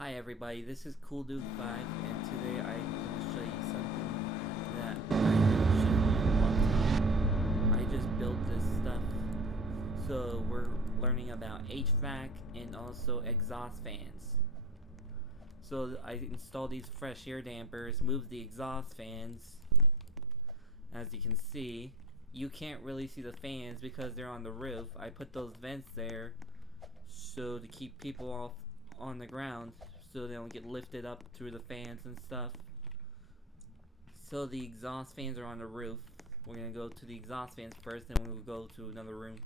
Hi everybody, this is Cool Dude 5 and today I'm going to show you something that I showed you a long time. I just built this stuff, so we're learning about HVAC and also exhaust fans. So I installed these fresh air dampers, moved the exhaust fans. As you can see, you can't really see the fans because they're on the roof. I put those vents there so to keep people off on the ground so they don't get lifted up through the fans and stuff. So the exhaust fans are on the roof. We're gonna go to the exhaust fans first, then we'll go to another room.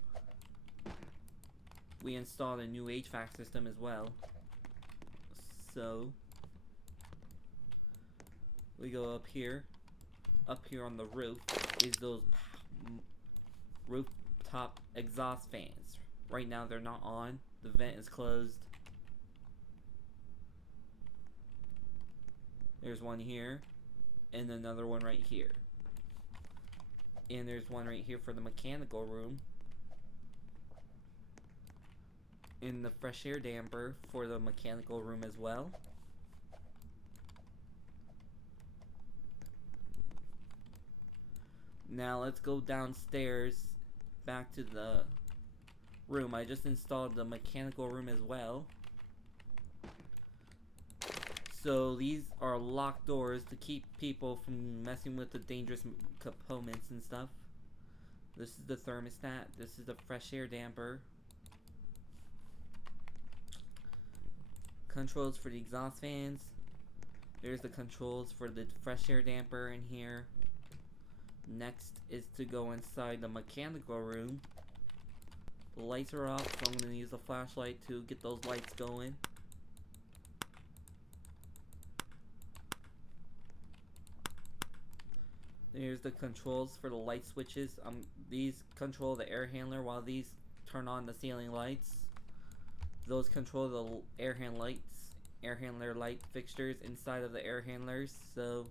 We installed a new HVAC system as well. So we go up here. Up here on the roof is those rooftop exhaust fans. Right now they're not on. The vent is closed. There's one here and another one right here. And there's one right here for the mechanical room. And the fresh air damper for the mechanical room as well. Now let's go downstairs back to the room. I just installed the mechanical room as well. So these are locked doors to keep people from messing with the dangerous components and stuff. This is the thermostat. This is the fresh air damper. Controls for the exhaust fans. There's the controls for the fresh air damper in here. Next is to go inside the mechanical room. The lights are off, so I'm going to use a flashlight to get those lights going. There's the controls for the light switches. These control the air handler while these turn on the ceiling lights. Those control the air handler light fixtures inside of the air handlers. So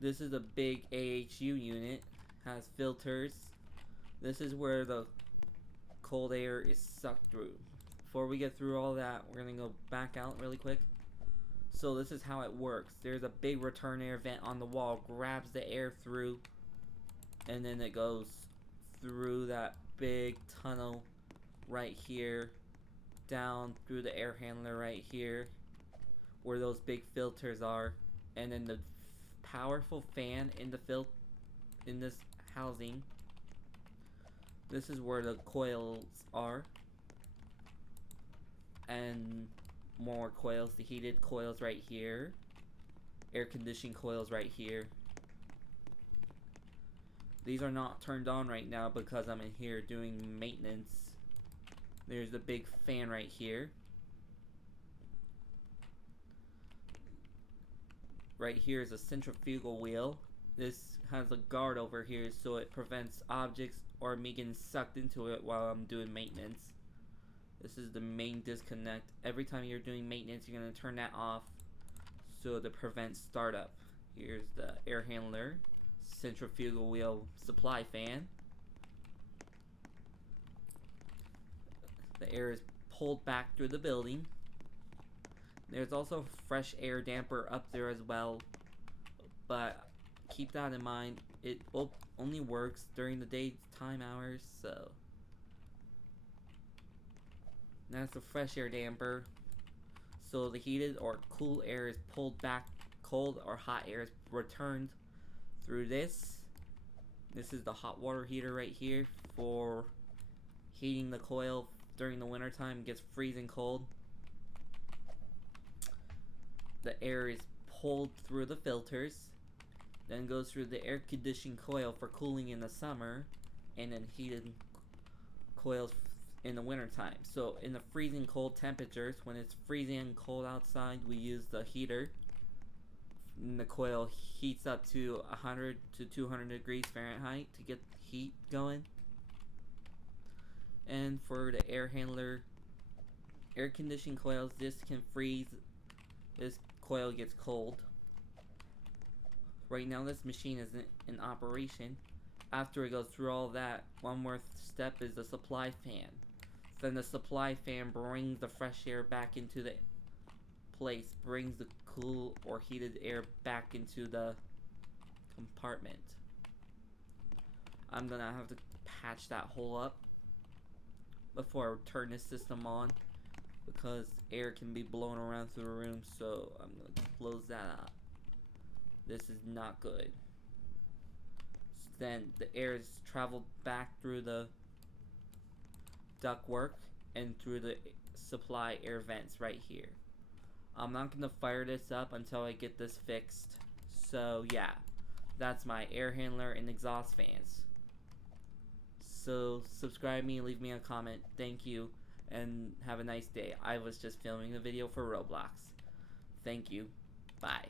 this is a big AHU unit, has filters. This is where the cold air is sucked through. Before we get through all that, we're gonna go back out really quick. So this is how it works. There's a big return air vent on the wall, grabs the air through, and then it goes through that big tunnel right here, down through the air handler right here, where those big filters are, and then the powerful fan in this housing. This is where the coils are, and more coils, the heated coils right here, air conditioning coils right here. These are not turned on right now because I'm in here doing maintenance. There's the big fan right here. Right here is a centrifugal wheel. This has a guard over here so it prevents objects or me getting sucked into it while I'm doing maintenance. This is the main disconnect. Every time you're doing maintenance, you're going to turn that off so to prevent startup. Here's the air handler, centrifugal wheel supply fan. The air is pulled back through the building. There's also fresh air damper up there as well, but keep that in mind. It only works during the daytime hours, so that's the fresh air damper. So the heated or cool air is pulled back, cold or hot air is returned through this. This is the hot water heater right here for heating the coil during the winter time. It gets freezing cold. The air is pulled through the filters, then goes through the air conditioning coil for cooling in the summer, and then heated coils in the winter time. So in the freezing cold temperatures, when it's freezing cold outside, we use the heater, and the coil heats up to 100 to 200 degrees Fahrenheit to get heat going. And for the air handler air conditioning coils, this can freeze, this coil gets cold. Right now this machine is in operation. After it goes through all that, one more step is the supply fan. Then the supply fan brings the fresh air back into the place, brings the cool or heated air back into the compartment. I'm gonna have to patch that hole up before I turn this system on, because air can be blown around through the room, so I'm gonna close that up. This is not good. Then the air is traveled back through the ductwork and through the supply air vents right here. I'm not gonna fire this up until I get this fixed. So yeah, that's my air handler and exhaust fans. So subscribe me, leave me a comment. Thank you, and have a nice day. I was just filming a video for Roblox. Thank you. Bye.